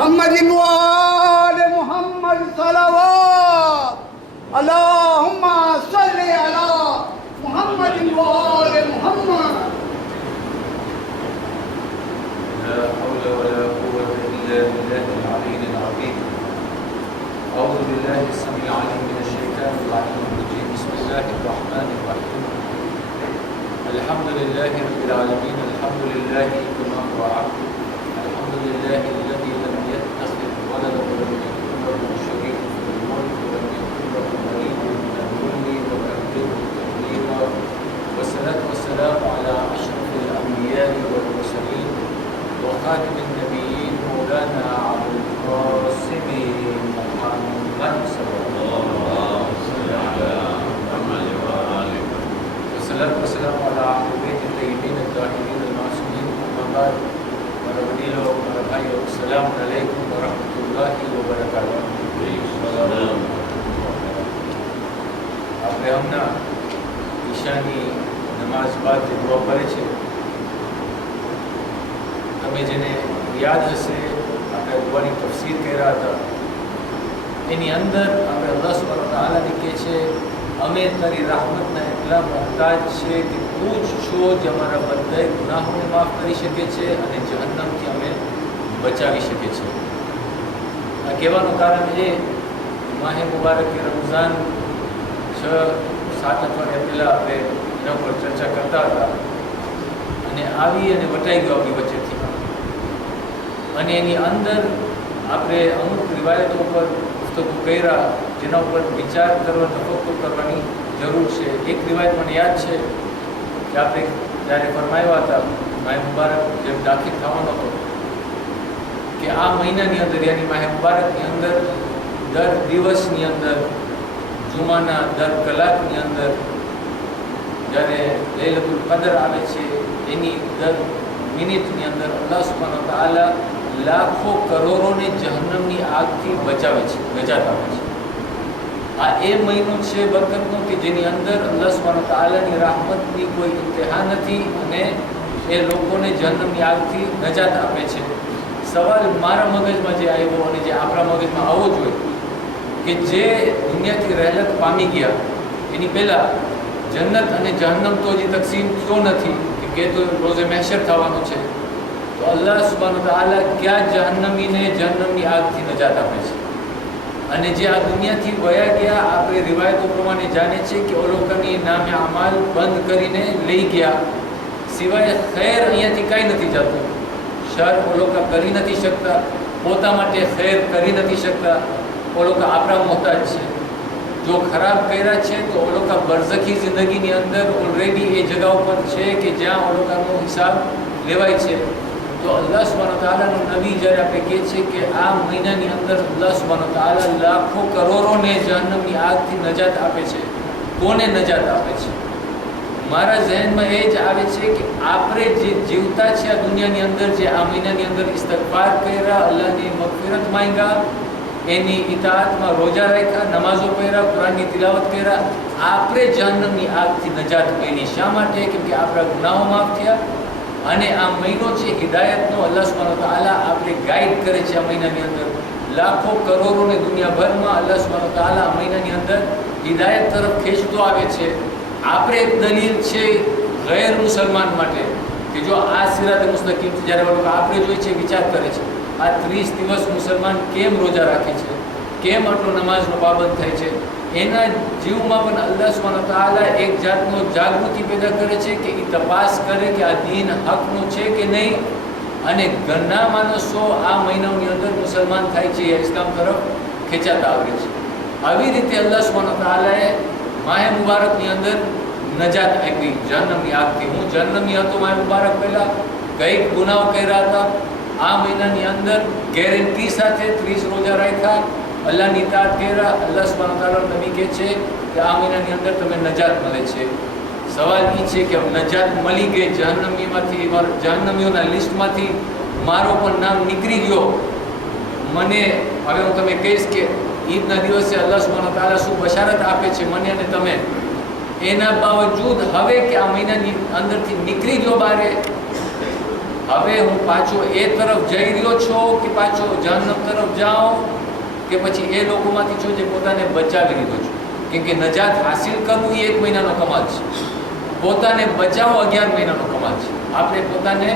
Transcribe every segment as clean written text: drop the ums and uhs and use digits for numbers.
محمد وآل محمد صلوات اللهم صل على محمد وآل محمد. لا حول ولا قوة إلا بالله العلي العظيم. أعوذ بالله السميع العليم من الشيطان اللعين الرجيم. بسم الله الرحمن الرحيم. الحمد لله رب العالمين. الحمد لله كما هو عبد. الحمد لله الذي لم يتخذ ولدا ولم يكن له شريك في الملك ولم يكن له ولي من الملك وكبره تكبيرا. والصلاة والسلام على أشرف الأنبياء والمرسلين وخاتم النبيين مولانا أبو القاسم محمد صلى الله عليه وسلم. والصلاة والسلام على أهل بيت الطيبين الطاهرين المعصومين. أما بعد السلام عليكم ورحمة الله وبركاته. આપણે હમણાં ઈશાની નમાઝ બાદ જે દુઆ કરે છે, તમે જેને યાદ હશે આપણે દુઆની તફસીર કર્યા હતા, એની અંદર આપણે અલ્લાહ સુબ્હાનહુ વ તઆલાને કહે છે અમે તારી rahmatના એટલા મોહતાજ છે કે તું જ છો જે અમારા બધા ગુનાહોને માફ કરી શકે છે અને જહન્નમથી અમે બચાવી શકે છે. આ કહેવાનું કારણ એ માહે મુબારક રમઝાન 6-7 અઠવાડિયા પહેલાં આપણે એના ઉપર ચર્ચા કરતા હતા અને આવી અને વટાઈ ગયો આપણી વચ્ચેથી. અને એની અંદર આપણે અમુક રિવાયતો ઉપર પુસ્તકો કર્યા જેના ઉપર વિચાર કરવા તફક્કુર કરવાની જરૂર છે. એક રિવાયત મને યાદ છે કે આપણે જ્યારે ફરમાવ્યા હતા માહે મુબારક જેમ દાખલ થવાનો હતો કે આ મહિનાની અંદર યાની માહે મુબારકની અંદર દર દિવસની અંદર જુમાના દર કલાકની અંદર જ્યારે લૈલતુલ કદર આવે છે એની દર મિનિટની અંદર અલ્લાહ સુબ્હાનહુ વ તઆલા લાખો કરોડોને જહન્નમની આગથી બચાવે છે, નજાત આપે છે. આ એ મહિનો છે બરકતનો કે જેની અંદર અલ્લાહ સુબ્હાનહુ વ તઆલાની rahmatની કોઈ ઇન્તહા નથી અને એ લોકોને જહન્નમની આગથી નજાત આપે છે. સવાલ મારા મગજમાં જે આવ્યો અને જે આપણા મગજમાં આવવો જોઈએ કે જે દુનિયાથી રહેલત પામી ગયા એની પહેલાં જન્નત અને જહન્નમ તો હજી તકસીમ થયો નથી કે તો રોઝે મહેશર થવાનું છે, તો અલ્લાહ સુબ્હાનહુ વ તઆલા ક્યાં જહન્નમીને જહન્નમની આગથી નજાત આપે છે. અને જે આ દુનિયાથી વયા ગયા આપણે રિવાયતો પ્રમાણે જાણે છે કે ઓ લોકોની નામે અમાલ બંધ કરીને લઈ ગયા, સિવાય ખૈર અહીંયાથી કાંઈ નથી જતું. શર ઓ લોકો કરી નથી શકતા, પોતા માટે ખૈર કરી નથી શકતા. ઓ લોકો આપણા મોહતાજ છે. જો ખરાબ કર્યા છે તો ઓ લોકો બરઝખી જિંદગીની અંદર ઓલરેડી એ જગા ઉપર છે કે જ્યાં ઓ લોકોનો હિસાબ લેવાય છે. તો અલ્લાહ સુબ્હાનહુ વ તઆલાનો નબી જ્યારે આપણે કહે છે કે આ મહિનાની અંદર અલ્લાહ સુબ્હાનહુ વ તઆલા લાખો કરોડોને જહન્નમની આગથી નજાત આપે છે. કોને નજાત આપે છે? મારા ઝહેનમાં એ જ આવે છે કે આપણે જે જીવતા છે આ દુનિયાની અંદર, જે આ મહિનાની અંદર ઇસ્તિગફાર કર્યા, અલ્લાહની મગફિરત માંગ્યા, એની ઇતાઅતમાં રોજા રાખ્યા, નમાઝો પઢ્યા, કુરાનની તિલાવત કર્યા, આપણે જહન્નમની આગથી નજાત મળી. શા માટે? કેમ કે આપણા ગુનાહો માફ થયા અને આ મહિનો છે હિદાયતનો. અલ્લાહ સુબ્હાનહુ વ તઆલા આપણે ગાઈડ કરે છે આ મહિનાની અંદર. લાખો કરોડોને દુનિયાભરમાં અલ્લાહ સુબ્હાનહુ વ તઆલા આ મહિનાની અંદર હિદાયત તરફ ખેંચતો આવે છે. આપણે એક દલીલ છે ગેર મુસલમાન માટે કે જો આ સિરાતે મુસ્તકીમ જ્યારે લોકો આપણે જોઈએ છે, વિચાર કરે છે આ 30 દિવસ મુસલમાન કેમ રોજા રાખે છે, કેમ આટલો નમાઝનો પાબંદ થાય છે, એના જીવમાં પણ અલ્લાહ સુબ્હાનહુ વ તઆલા એક જાતનો જાગૃતિ પેદા કરે છે કે એ તપાસ કરે કે આ દીન હકનું છે કે નહીં. અને ઘણા માણસો આ મહિનાની અંદર મુસલમાન થાય છે, ઇસ્લામ તરફ ખેંચાતા આવે છે. આવી રીતે અલ્લાહ સુબ્હાનહુ વ તઆલાએ માહે મુબારકની અંદર નજાત આપી જહન્નમની આગથી. હું જહન્નમી હતો માહે મુબારક પહેલાં, કંઈક ગુનાઓ કર્યા હતા. આ મહિનાની અંદર ગેરંટી સાથે 30 રોજા રાખ્યા, અલ્લાહની ઇતાઅત કર્યા. અલ્લાહ સુબ્હાનહુ વ તઆલા નબી કહે છે કે આ મહિનાની અંદર તમે નજાત મળે છે. સવાલ એ છે કે નજાત મળી ગઈ જહન્નમીમાંથી, જહન્નમીઓના લિસ્ટમાંથી મારો પણ નામ નીકળી ગયો. મને હવે હું તમે કહીશ કે ઈદના દિવસે અલ્લાહ સુબ્હાનહુ વ તઆલા શું બશારત આપે છે મને અને તમે, એના બાવજૂદ હવે કે આ મહિનાની અંદરથી નીકળી ગયો બારે, હવે હું પાછો એ તરફ જઈ રહ્યો છું કે પાછો જહન્નમ તરફ જાઉં, કે પછી એ લોકોમાંથી છું જે પોતાને બચાવી લીધો છું? કેમ કે નજાત હાસિલ કરવું એ 1 મહિનાનો કમાલ છે, પોતાને બચાવો 11 મહિનાનો કમાલ છે. આપણે પોતાને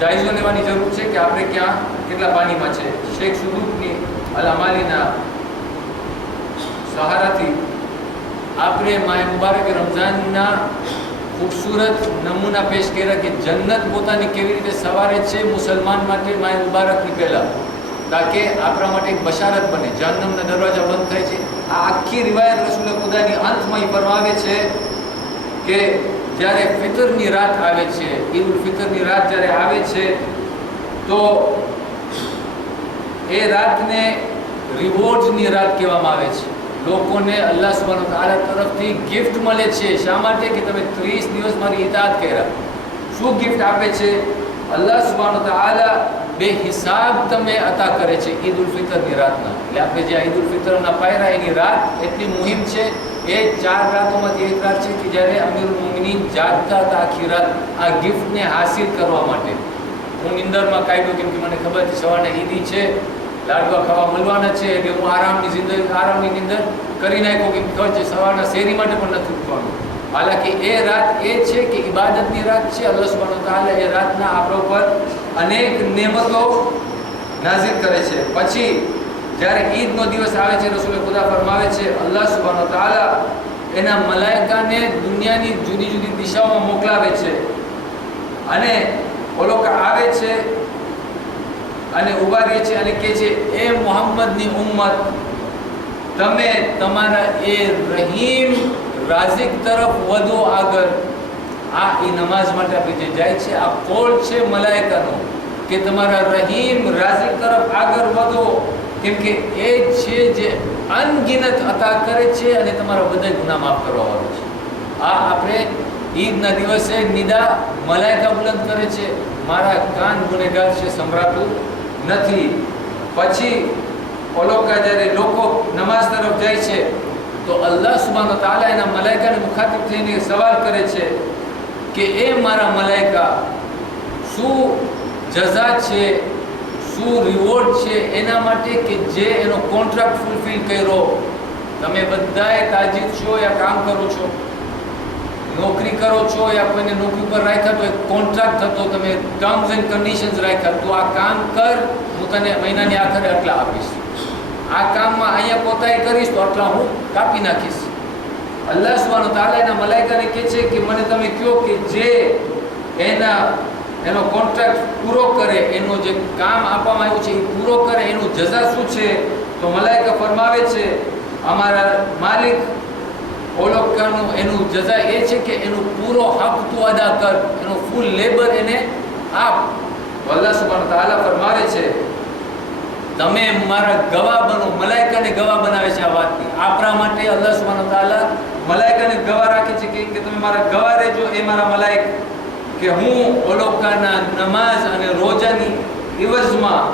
જાયજો લેવાની જરૂર છે કે આપણે ક્યાં કેટલા પાણીમાં છે. શેખ સુદુકની અલ અમાલીના સહારાથી આપણે માય મુબારક રમઝાનના ખૂબસૂરત નમૂના પેશ કર્યા કે જન્નત પોતાની કેવી રીતે સવારે છે મુસલમાન માટે માય મુબારકની પહેલાં, તાકે આપણા માટે એક બશારત બને. જહન્નમના દરવાજા બંધ થાય છે. આ આખી રિવાયત રસૂલ ખુદાની અંતમાં ફરમાવે છે કે જ્યારે ફિતરની રાત આવે છે, ઈદ ઉલ ફિતરની રાત જ્યારે આવે છે, તો એ રાતને રિવોર્ડ્સની રાત કહેવામાં આવે છે. લોકોને અલ્લાહ સુબ્હાનહુ તઆલા તરફથી ગિફ્ટ મળે છે. શા માટે? કે તમે 30 દિવસ મારી ઇતાઅત કર્યા. શું ગિફ્ટ આપે છે? અલ્લાહ સુબ્હાનહુ તઆલા બેહિસાબ તમે અતા કરે છે ઈદ ઉલ ફિતરની રાતના. એટલે આપણે જે ઈદ ઉલ ફિતરના પાયરા એની રાત એટલી મુહિમ છે. એ 4 રાતોમાંથી એક રાત છે કે જ્યારે અમીરુલ મોમિનીન જાગતા હતા આખી રાત આ ગિફ્ટને હાસિલ કરવા માટે. હું નિંદરમાં કાઢ્યો કેમ કે મને ખબર છે સવારના ઈદી છે, લાડવા ખાવા મળવાના છે, એટલે હું આરામની નિંદર કરી નાખ્યો કેમ ખબર છે સવારના શેરી માટે પણ નથી ઉઠવાનું. હાલાકી એ રાત એ છે કે ઇબાદતની રાત છે. અલ્લાહ સુબ્હાનહુ તઆલા એ રાતના આપણા ઉપર અનેક નેમતો નાઝિલ કરે છે. પછી જ્યારે ઈદનો દિવસ આવે છે, રસૂલ ખુદા ફરમાવે છે અલ્લાહ સુબ્હાનહુ તઆલા એના મલાઈકાને દુનિયાની જુદી જુદી દિશાઓમાં મોકલાવે છે અને ઓલો આવે છે અને ઊભા રહે છે અને કહે છે એ મુહમ્મદની ઉમ્મત, તમે તમારા એ રહીમ રાઝિક તરફ વધો આગળ. આ એ નમાઝ માટે આપણે જે જાય છે આ કોલ છે મલાઈકાનો કે તમારા રહીમ રાઝિક તરફ આગળ વધો, કેમ કે એ છે જે અનગિનત અતા કરે છે અને તમારા બધા ગુનાહ માફ કરવાવાળો છે. આ આપણે ઈદના દિવસે નિદા મલાઈકા બુલંદ કરે છે, મારા કાન ગુનેગાર છે સંભળાતું નથી. પછી ઓલોકા જ્યારે લોકો નમાઝ તરફ જાય છે તો અલ્લાહ સુબ્હાનહુ તઆલા એના મલાઈકાને મુખાતિબ થઈને સવાલ કરે છે કે એ મારા મલાઈકા, શું જઝા છે, શું રિવોર્ડ છે એના માટે કે જે એનો કોન્ટ્રાક્ટ ફૂલફિલ કર્યો? તમે બધાએ તાજીર છો યા કામ કરો છો, નોકરી કરો છો યા કોઈને નોકરી પર રાખ્યા તો એક કોન્ટ્રાક્ટ હતો, તમે ટર્મ્સ એન્ડ કન્ડિશન્સ રાખ્યા, તો આ કામ કર, હું તને મહિનાની આખરે આટલા આપીશ. આ કામમાં અહીંયા પોતાએ કરીશ તો આટલા હું કાપી નાખીશ. અલ્લાહ સુબ્હાનહુ તઆલા એના મલાઈકાને કહે છે કે મને તમે કહો કે જે એનો કોન્ટ્રાક્ટ પૂરો કરે, એનો જે કામ આપવામાં આવ્યું છે એ પૂરો કરે, એનું જઝા શું છે? તો મલાઈકા ફરમાવે છે અમારા માલિક ઓલોકાનું એનું જઝા એ છે કે એનું પૂરો હક તું અદા કર, એનો ફૂલ લેબર એને આપ. અલ્લાહ સુબ્હાનહુ તઆલા ફરમાવે છે તમે મારા ગવાહ બનો. મલાઈકાને ગવાહ બનાવે છે આ વાતની. આપણા માટે અલ્લાહ સુબ્હાનહુ તઆલા મલાઈકાને ગવાહ રાખે છે કે તમે મારા ગવાહ રહેજો એ મારા મલાઈક, કે હું ઓલોકાના નમાઝ અને રોજાની ઇવઝમાં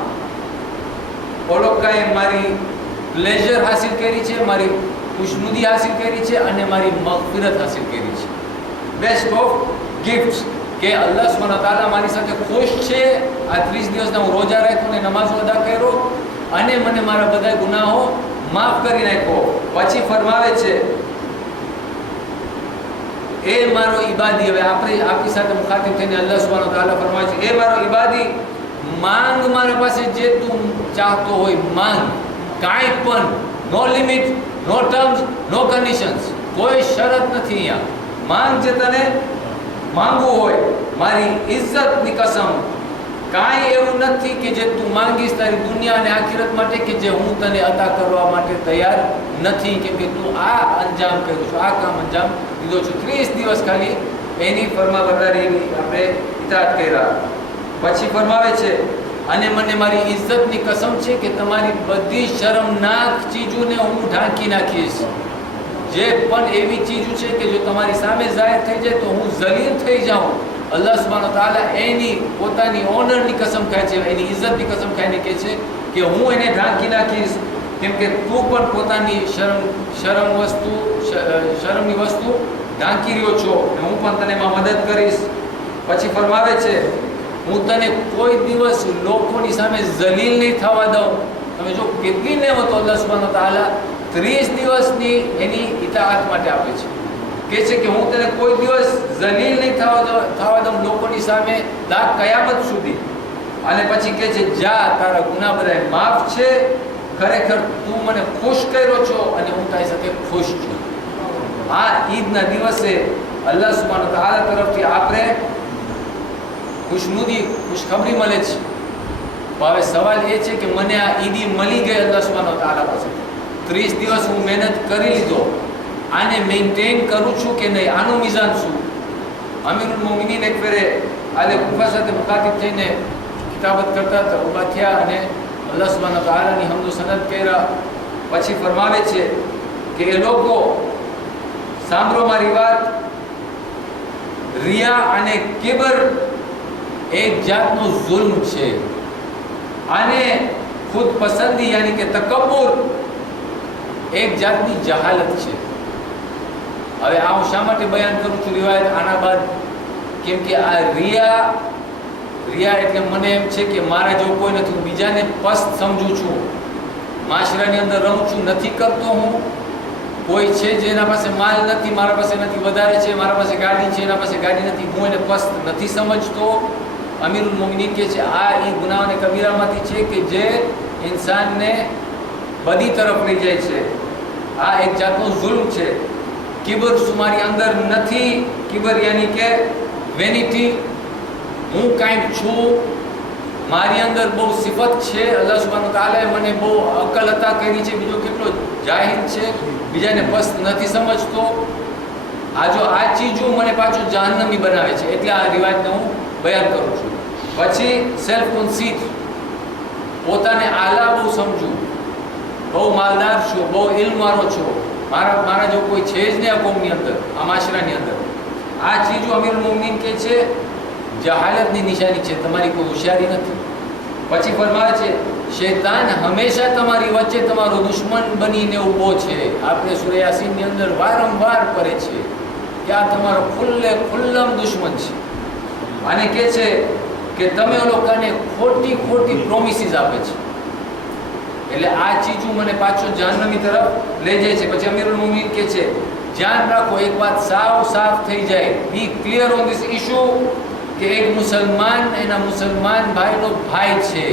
ઓલોકાએ મારી પ્લેઝર હાસિલ કરી છે, મારી ખુશનુદી હાસિલ કરી છે અને મારી મગફિરત હાસિલ કરી છે. બેસ્ટ ઓફ ગિફ્ટ્સ કે અલ્લાહ સુબ્હાનહુ તઆલા મારી સાથે ખુશ છે. આ 30 દિવસના હું રોજા રાખ્યો અને નમાઝો અદા કર્યો અને મને મારા બધા ગુનાહો માફ કરી નાખ્યો. પછી ફરમાવે છે એ મારો ઇબાદી, હવે આપણે આપણી સાથે મુખાતિબ થઈને અલ્લાહ સુબ્હાનહુ તઆલા ફરમાવે છે એ મારો ઇબાદી, માંગ મારા પાસે જે તું ચાહતો હોય માંગ, કાંઈ પણ, નો લિમિટ, નો ટર્મ્સ, નો કન્ડિશન્સ, કોઈ શરત નથી અહીંયા. માંગ જે તને માંગવું હોય. મારી ઇજ્જતની કસમ, કાંઈ એવું નથી કે જે તું માંગીશ તારી દુનિયા અને આખિરત માટે કે જે હું તને અતા કરવા માટે તૈયાર નથી, કેમ કે તું આ અંજામ કર્યું છું, આ કામ અંજામ દીધો છું. 30 દિવસ ખાલી એની ફરમાબરદારીની આપણે ઇતાઅત કર્યા. પછી ફરમાવે છે અને મને મારી ઇજ્જતની કસમ છે કે તમારી બધી શરમનાક ચીજોને હું ઢાંકી નાખીશ. જે પણ એવી ચીજો છે કે જો તમારી સામે જાહેર થઈ જાય તો હું ઝલીલ થઈ જાઉં. અલ્લાહ સુબ્હાનહુ તઆલા એની પોતાની ઓનરની કસમ ખાય છે, એની ઇજ્જતની કસમ ખાઈને કહે છે કે હું એને ઢાંકી નાખીશ, કેમ કે તું પણ પોતાની શરમની વસ્તુ ઢાંકી રહ્યો છો, હું પણ તને એમાં મદદ કરીશ. પછી ફરમાવે છે હું તને કોઈ દિવસ લોકોની સામે જલીલ નહીં થવા દઉં. તમે જો કેટલી નેમતો અલ્લાહ સુબ્હાનહુ વ તઆલા 30 દિવસની એની ઇતાઅત માટે આપે છે. કહે છે કે હું તને કોઈ દિવસ જલીલ નહીં થવા દઉં લોકોની સામે દા કયામત સુધી. અને પછી કહે છે જા, તારા ગુનાહ બધા માફ છે, ખરેખર તું મને ખુશ કર્યો છો અને હું તારી સાથે ખુશ છું. આ ઈદના દિવસે અલ્લાહ સુબ્હાનહુ વ તઆલા તરફથી આપણે ખુશખબરી મળે છે. હવે સવાલ એ છે કે મને આ ઈદી મળી ગઈ અલ્લાહ સુબ્હાનહુ વ તઆલા પાસે. 30 દિવસ હું મહેનત કરી લીધો, આને મેન્ટેન કરું છું કે નહીં, આનું મિઝાન શું? અમીરુલ મોમિનીન એક ફેરે આલે કુફા સાથે મુખાતિબ થઈને કિતાબત કરતા હતા, ઊભા થયા અને અલ્લાહ સુબ્હાનહુ વ તઆલાની હમદો સનદ કર્યા. પછી ફરમાવે છે કે એ લોકો, સાંભળો મારી વાત, રિયા અને કિબર એક જાતનું જુલ્મ છે. આને ખુદ પસંદી યાની કે તકબ્બુર એક જાતની જહાલત છે. હવે આ હું શા માટે બયાન કરું છું રિવાયત આના બાદ? કેમ કે આ રિયા એટલે મને એમ છે કે મારા જેવું કોઈ નથી, હું બીજાને પસ્ત સમજું છું, માશરાની અંદર રહું છું, નથી કરતો હું. કોઈ છે જેના પાસે માલ નથી, મારા પાસે નથી, વધારે છે, મારા પાસે ગાડી છે, એના પાસે ગાડી નથી, હું એને પસ્ત નથી સમજતો. અમીરુલ મોમિનીન કહે છે આ એ ગુનાહ અને કબીરામાંથી છે કે જે ઇન્સાનને બદી તરફ લઈ જાય છે. આ એક જાતનું જુલ્મ છે. કિબર તમારી અંદર નથી. કિબર યાની કે વેનિટી, હું કાંઈક છું, મારી અંદર બહુ સિફત છે. અલ્લાહ સુબ્હાનહુ વ તઆલાએ મને બહુ અકલ અતા કરી છે, બીજો કેટલો જાહિલ છે, બીજાને પસ્ત નથી સમજતો. આ ચીજો મને પાછું જહન્નમી બનાવે છે. એટલે આ રિવાજને હું બયાન કરું છું. પછી સેલ્ફ કોન્સીટ, પોતાને આલા બહુ સમજવું, બહુ માલદાર છો, બહુ ઇલ્મવાળો છો, મારા જો કોઈ છે જ નહીં આ કોમની અંદર, આ માશરાની અંદર. આ ચીજો અમીરુલ મોમિનીન કહે છે જહાલતની નિશાની છે, તમારી કોઈ હોશિયારી નથી. પછી ફરમાવે છે શૈતાન હંમેશા તમારી વચ્ચે તમારો દુશ્મન બનીને ઊભો છે. આપણે સૂરા યાસીનની અંદર વારંવાર કરે છે કે આ તમારો ખુલ્લમ દુશ્મન છે. અને કહે છે કે તમે લોકોને ખોટી પ્રોમિસીસ આપે છે. એટલે આ ચીજો મને પાછો જહન્નમી તરફ લઈ જાય છે. પછી અમીરુલ મોમિનીન કહે છે ધ્યાન રાખો, એક વાત સાફ થઈ જાય, બી ક્લિયર ઓન ધીસ ઇશ્યુ, કે એક મુસલમાન એના મુસલમાન ભાઈનો ભાઈ છે,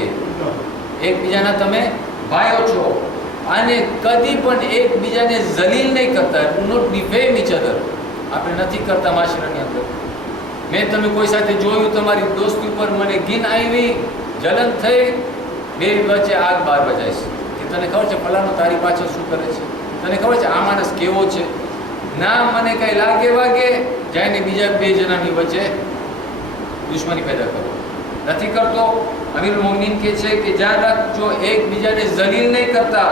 એકબીજાના તમે ભાઈઓ છો. અને કદી પણ એકબીજાને જલીલ નહીં કરતા, ડુ નોટ ડિફેમ ઈચ અધર. આપણે નથી કરતા માશરાની અંદર. મેં તમે કોઈ સાથે જોયું, તમારી દોસ્તી ઉપર મને ગીન આવી, જલન થઈ, બે વચ્ચે આગ બાર વજાય છે કે તને ખબર છે ફલાનો તારી પાછળ શું કરે છે, તને ખબર છે આ માણસ કેવો છે. ના મને કંઈ લાગે વાગે જાયને બીજા બે જણાની વચ્ચે દુશ્મની પેદા કરો. નથી કરતો. અમીરુલ મોમિનીન કહે છે કે ધ્યાન રાખજો, એકબીજાને જલીલ નહીં કરતા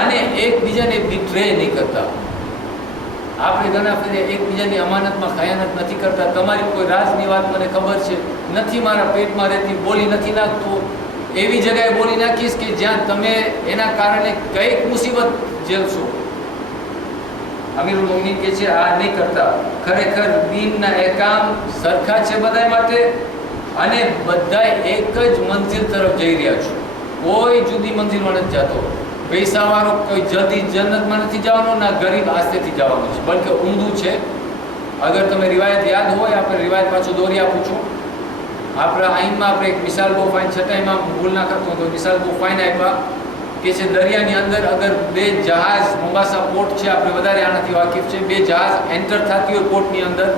અને એકબીજાને બિટ્રે નહીં કરતા. આપણે ઘણા ફેરે એકબીજાની અમાનતમાં ખયાનત નથી કરતા. તમારી કોઈ રાજની વાત મને ખબર છે, નથી મારા પેટમાં રહેતી, બોલી નથી નાખતો, એવી જગ્યાએ બોલી નાખીશ કે જ્યાં તમે એના કારણે કંઈક મુસીબત ઝેલશો. અમીરુલ મોમિનીન કહે છે આ નહીં કરતા. ખરેખર દીનના અહેકામ સરખા છે બધા માટે અને બધા એક જ મંજિલ તરફ જઈ રહ્યા છો. કોઈ જુદી મંજિલમાં નથી જતો. પૈસાવાળો કોઈ જલ્દી જન્નતમાં નથી જવાનો, ના ગરીબ આસ્તેથી જવાનું છે, બલકે ઊંધું છે. અગર તમે રિવાયત યાદ હોય, આપણે રિવાયત પાછું દોરી આપું છું. આપણા આઈનમાં આપણે એક મિસાલ બહુ ફાઇન, છઠ્ઠાઈમાં ભૂલ ના કરતો તો મિસાલ બહુ ફાઇન આપ્યા કે છે દરિયાની અંદર અગર બે જહાજ, મોમ્બાસા પોર્ટ છે, આપણે વધારે આનાથી વાકેફ છે, બે જહાજ એન્ટર થતી હોય પોર્ટની અંદર,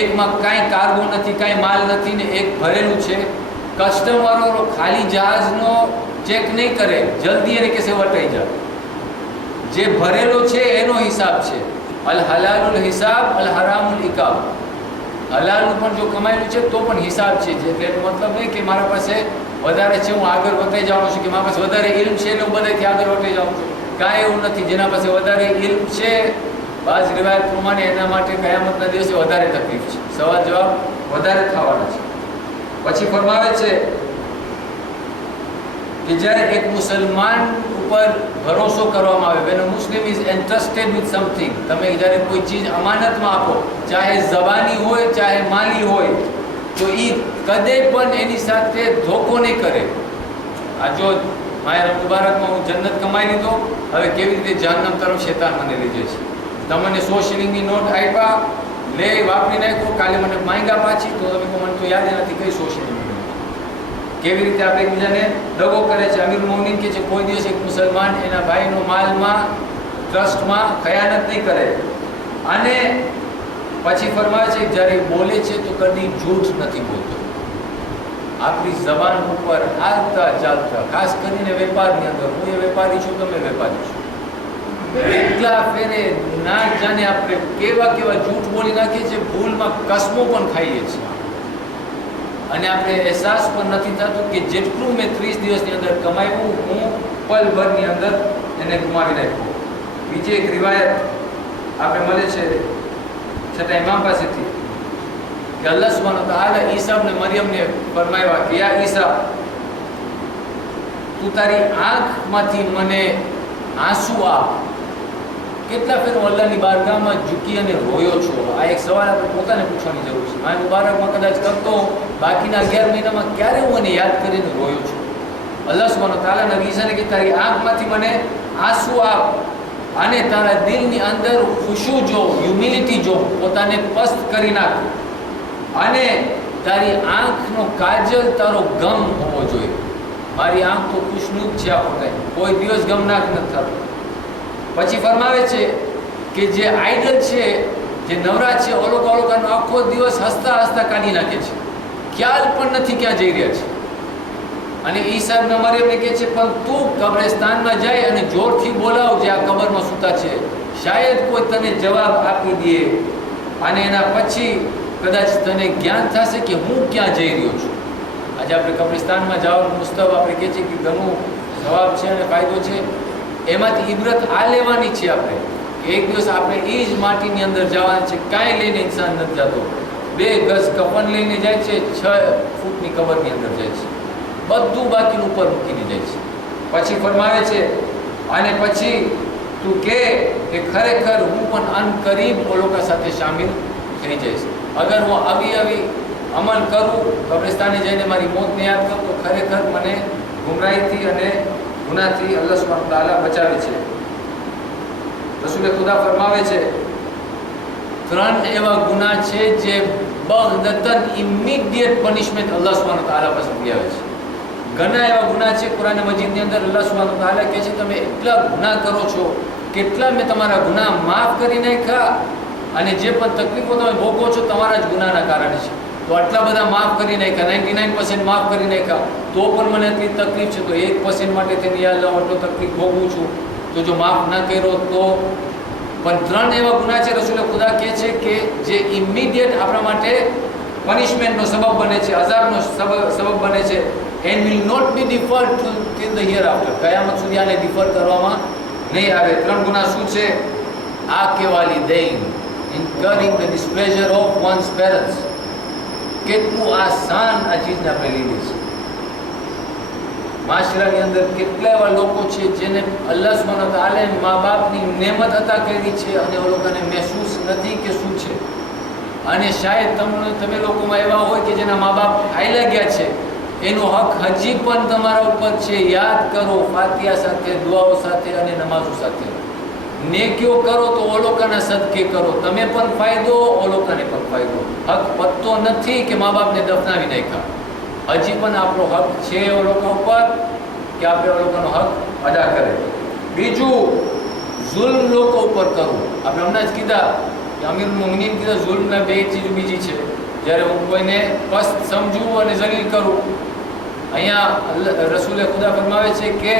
એકમાં કાંઈ કાર્ગો નથી, કાંઈ માલ નથી ને એક ભરેલું છે. કસ્ટમરો ખાલી જહાજનો ચેક નહીં કરે, જલ્દી એને કહેશે વટાઈ જા. જે ભરેલો છે એનો હિસાબ છે. અલ હલાલુલ હિસાબ, અલ હરામુલ ઇકાબ. હલાલનું પણ જો કમાયેલું છે તો પણ હિસાબ છે. એટલે એનો મતલબ નહીં કે મારા પાસે વધારે છે, હું આગળ વધતાઈ જવાનું છું, કે મારા પાસે વધારે ઇલ્મ છે એટલે હું બધાથી આગળ વધતાઈ જાઉં છું. કાંઈ એવું નથી. જેના પાસે વધારે ઇલ્મ છે, બાજ રિવાયત પ્રમાણે એના માટે કયામતના દિવસે વધારે તકલીફ છે, સવાલ જવાબ વધારે થવાના છે. પછી ફરમાવે છે કે જ્યારે એક મુસલમાન ઉપર ભરોસો કરવામાં આવે, when a Muslim is entrusted with something, તમે જ્યારે કોઈ ચીજ અમાનતમાં આપો, ચાહે ઝબાની હોય ચાહે માલી હોય, તો એ કદે પણ એની સાથે ધોકો નહીં કરે. આ જો મારા મુબારકમાં હું જન્નત કમાઈ લીધો, હવે કેવી રીતે જહન્નમ તરફ શેતાન મને લઈ જાય છે. તમને 100 શિલિંગની નોટ આપ્યા, લે વાપરી નાખો, કાલે મને માંગ્યા પાછી, તો તમે કહો મને તો યાદ નથી કઈ 100 શિલિંગની નોટ. કેવી રીતે આપણે એકબીજાને દગો કરે છે. અમીરુલ મોમિનીન કહે છે કોઈ દિવસ એક મુસલમાન એના ભાઈનો માલમાં ટ્રસ્ટમાં ખયાનત નહીં કરે. અને પછી ફરમાવે છે જ્યારે બોલે છે તો કદી જૂઠ નથી બોલતો. આપણી જબાન ઉપર હાલતા ચાલતા, ખાસ કરીને વેપારની અંદર, હું એ વેપારી છું, તમે વેપારી છો, એટલા ફેરે ના જાણે આપણે કેવા કેવા જૂઠ બોલી નાખીએ છીએ, ભૂલમાં કસમો પણ ખાઈએ છીએ અને આપણે અહેસાસ પણ નથી થતો કે જેટલું મેં 30 દિવસની અંદર કમાયું હું પલભરની અંદર એને ગુમાવી નાખ્યું. બીજી એક રિવાયત આપણે મળે છે છતાં ઇમામ પાસેથી કે અલ્લાહ સુબ્હાનહુ વ તઆલા ઈસા અને મરિયમને ફરમાવ્યા કે યા ઈસા, તું તારી આંખમાંથી મને આંસુ આપ. કેટલા ફેર હું અલ્લાહની બારગાહમાં ઝૂકી અને રોયો છો. આ એક સવાલ આપણે પોતાને પૂછવાની જરૂર છે. મારી મુબારકમાં કદાચ કરતો, બાકીના 11 મહિનામાં ક્યારે હું એને યાદ કરીને રોયો છું. અલ્લાહ સુબ્હાનહુ વ તઆલા નબી ઈસાને કે તારી આંખમાંથી મને આંસુ આપ અને તારા દિલની અંદર ખુશુ જો, હ્યુમિલિટી જો, પોતાને પસ્ત કરી નાખ અને તારી આંખનો કાજલ તારો ગમ હોવો જોઈએ. મારી આંખ તો ખુશનું જ છે, આપણે કોઈ દિવસ ગમનાક નથી થતો. પછી ફરમાવે છે કે જે આઈડલ છે, જે નવરાજ છે, અવલોકનો આખો દિવસ હસતા હસતા કાઢી નાખે છે, ખ્યાલ પણ નથી ક્યાં જઈ રહ્યા છે. અને ઈસા ઇબ્ન મરિયમને કહે છે પણ તું કબ્રસ્તાનમાં જાય અને જોરથી બોલાવ જે આ કબરમાં સૂતા છે, શાયદ કોઈ તને જવાબ આપી દે અને એના પછી કદાચ તને જ્ઞાન થશે કે હું ક્યાં જઈ રહ્યો છું. આજે આપણે કબ્રસ્તાનમાં જવાનું મુસ્તબ આપણે કહે છે કે ઘણું જવાબ છે અને ફાયદો છે. એમાંથી ઇબરત આ લેવાની છે આપણે કે એક દિવસ આપણે એ જ માટીની અંદર જવાનું છે. કાંઈ લઈને ઇન્સાન નથી જતો. 2 ગજ કફન લઈને જાય છે, 6 ફૂટની કબરની અંદર જાય છે, બધું બાકીનું ઉપર મૂકીને જાય છે. પછી ફરમાવે છે અને પછી તું કે ખરેખર હું પણ અનકરીબ લોકો સાથે શામિલ થઈ જઈશ. અગર હું આવી અમલ કરું, કબ્રસ્તાને જઈને મારી મોતને યાદ કરું, તો ખરેખર મને ગુમરાહીથી અને ગુનાહથી અલ્લાહ સુબ્હાનહુ વ તઆલા બચાવે છે. રસૂલે ખુદા ફરમાવે છે 3 એવા ગુનાહ છે જે બગદતન ઇમિડિયેટ પનિશમેન્ટ અલ્લાહ સુબ્હાનહુ વ તઆલા પાસે આવે છે. ઘણા એવા ગુનાહ છે કુરાન મજીદની અંદર અલ્લાહ સુબ્હાનહુ વ તઆલા કહે છે તમે એટલા ગુનાહ કરો છો, કેટલા મેં તમારા ગુનાહ માફ કરી નાખ્યા અને જે પણ તકલીફો તમે ભોગવો છો તમારા જ ગુનાહના કારણે છે. તો આટલા બધા માફ કરી નાખ્યા, 99% માફ કરી નાખ્યા, તો પણ મને એટલી તકલીફ છે, તો 1% માટે તેને યાદ લાવો એટલો તકલીફ ભોગવું છું, તો જો માફ ના કર્યો તો. પણ 3 એવા ગુનાહ છે રસૂલે ખુદા કહે છે કે જે ઇમિડિયેટ આપણા માટે પનિશમેન્ટનો સબબ બને છે, અઝાબનો સબબ બને છે. And will not be deferred till the hereafter. કયામત સુધી આને ડિફર કરવામાં નહીં આવે. 3 ગુનાહ શું છે? આકે વાલિદૈન, incurring the displeasure of one's parents. કેટલું આસાન આ ચીજને આપણે લીધી છે. માશરાની અંદર કેટલા એવા લોકો છે જેને અલ્લાહ સુબ્હાનહુ વ તઆલા મા બાપની નેમત અતા કરી છે અને એ લોકોને મહેસૂસ નથી કે શું છે. અને શાયદ તમે લોકોમાં એવા હોય કે જેના મા બાપ હાલ્યા ગયા છે, એનો હક હજી પણ તમારા ઉપર છે. યાદ કરો ફાતિહા સાથે, દુઆઓ સાથે અને નમાઝો સાથે. નેકીઓ કરો તો ઓલોકાના સદકે કરો, તમે પણ ફાયદો, ઓલોકાને પણ ફાયદો. હક પત્તો નથી કે મા બાપને દફનાવી નાખ્યા. હજી પણ આપણો હક છે ઓલોકા ઉપર કે આપણે ઓલોકાનો હક અદા કરે. બીજું, જુલ્મ લોકો ઉપર કરવું. આપણે હમણાં જ કીધા કે અમીરુલ મોમિનીન કીધા જુલ્મના 2 ચીજ બીજી છે. જ્યારે હું કોઈને પસ્ત સમજું અને જલીલ કરું, અહીંયા રસૂલે ખુદા ફરમાવે છે કે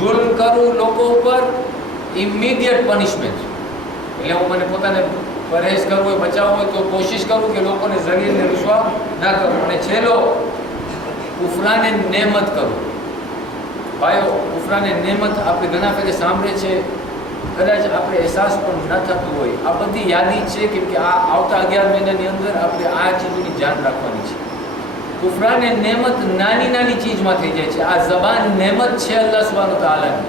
જુલ્મ કરું લોકો ઉપર, ઇમિડિયેટ પનિશમેન્ટ. એટલે હું મને પોતાને પरहेજ કરવું હોય, બચાવવું હોય તો કોશિશ કરું કે લોકોને જલીલ ને રુસવા ના કરું. અને છેલ્લો, ઉફરાને નેમત કરું. ભાઈઓ, ઉફરાને નેમત આપણે ઘણા ફેરે સાંભળે છે, કદાચ આપણે અહેસાસ પણ ન થતું હોય. આ બધી યાદી છે કેમ કે આ આવતા 11 મહિનાની અંદર આપણે આ ચીજોની ધ્યાન રાખવાની છે. કુફરાને નેમત નાની ચીજમાં થઈ જાય છે. આ જબાન નેમત છે અલ્લાહ સુબ્હાનહુ વ તઆલાની.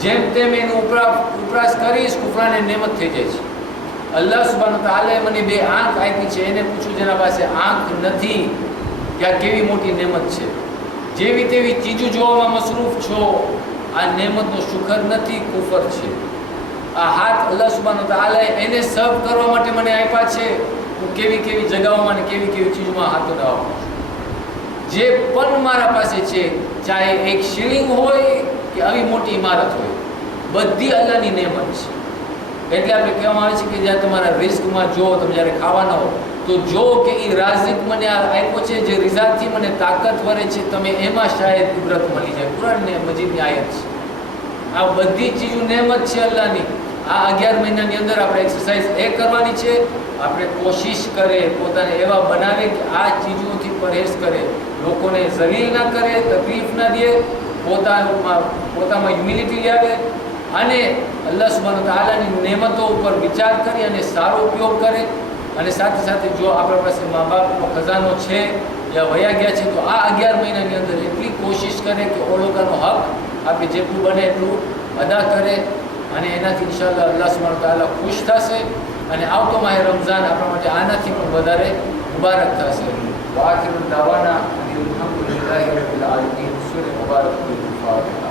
જેમ તેમ એનો ઉપરાસ કરીશ, કુફરાને નેમત થઈ જાય છે. અલ્લાહ સુબ્હાનહુ તઆલાએ મને 2 આંખ આપી છે, એને પૂછું જેના પાસે આંખ નથી કે આ કેવી મોટી નેમત છે. જેવી તેવી ચીજો જોવામાં મસરૂફ છો, આ નેમતનો શુકર નથી, કુફર છે. આ હાથ અલ્લાહ સુબ્હાનહુ તઆલાએ એને સર્વ કરવા માટે મને આપ્યા છે. હું કેવી કેવી જગાઓમાં અને કેવી કેવી ચીજોમાં હાથો વાપરું છું. જે પણ મારા પાસે છે, ચાહે એક શિલિંગ હોય કે આવી મોટી ઇમારત હોય, બધી અલ્લાહની નેમત છે. એટલે આપણે કહેવામાં આવે છે કે જ્યાં તમારા રિસ્કમાં જો તમે જ્યારે ખાવાના હો તો જો કે એ રાઝિક મને આપ્યો છે, જે રિઝાથી મને તાકાત વરે છે, તમે એમાં શાયદ ઇબરત મળી જાય. કુરાનને મજીદની આયત છે. આ બધી ચીજો નેમત છે અલ્લાહની. આ 11 મહિનાની અંદર આપણે એક્સરસાઇઝ એ કરવાની છે, આપણે કોશિશ કરે, પોતાને એવા બનાવે કે આ ચીજોથી પरहेજ કરે, લોકોને ઝલીલ ના કરે, તકલીફ ના દે, પોતામાં હ્યુમિલિટી લાવે અને અલ્લાહ સુબ્હાનહુ તઆલાની નેમતો ઉપર વિચાર કરી અને સારો ઉપયોગ કરે. અને સાથે સાથે જો આપણા પાસે મા બાપનો ખજાનો છે યા વયા ગયા છે તો આ 11 મહિનાની અંદર એટલી કોશિશ કરે કે ઓ લોકોનો હક આપણે જેટલું બને એટલું અદા કરે, અને એનાથી ઇન્શાઅલ્લાહ અલ્લાહ સુબ્હાનહુ તઆલા ખુશ થશે અને આવતો માહે રમઝાન આપણા માટે આનાથી પણ વધારે મુબારક થશે. આખિર દાવાના અલહમદુલિલ્લાહી રબ્બિલ આલમીન. સૂરહ મુબારક.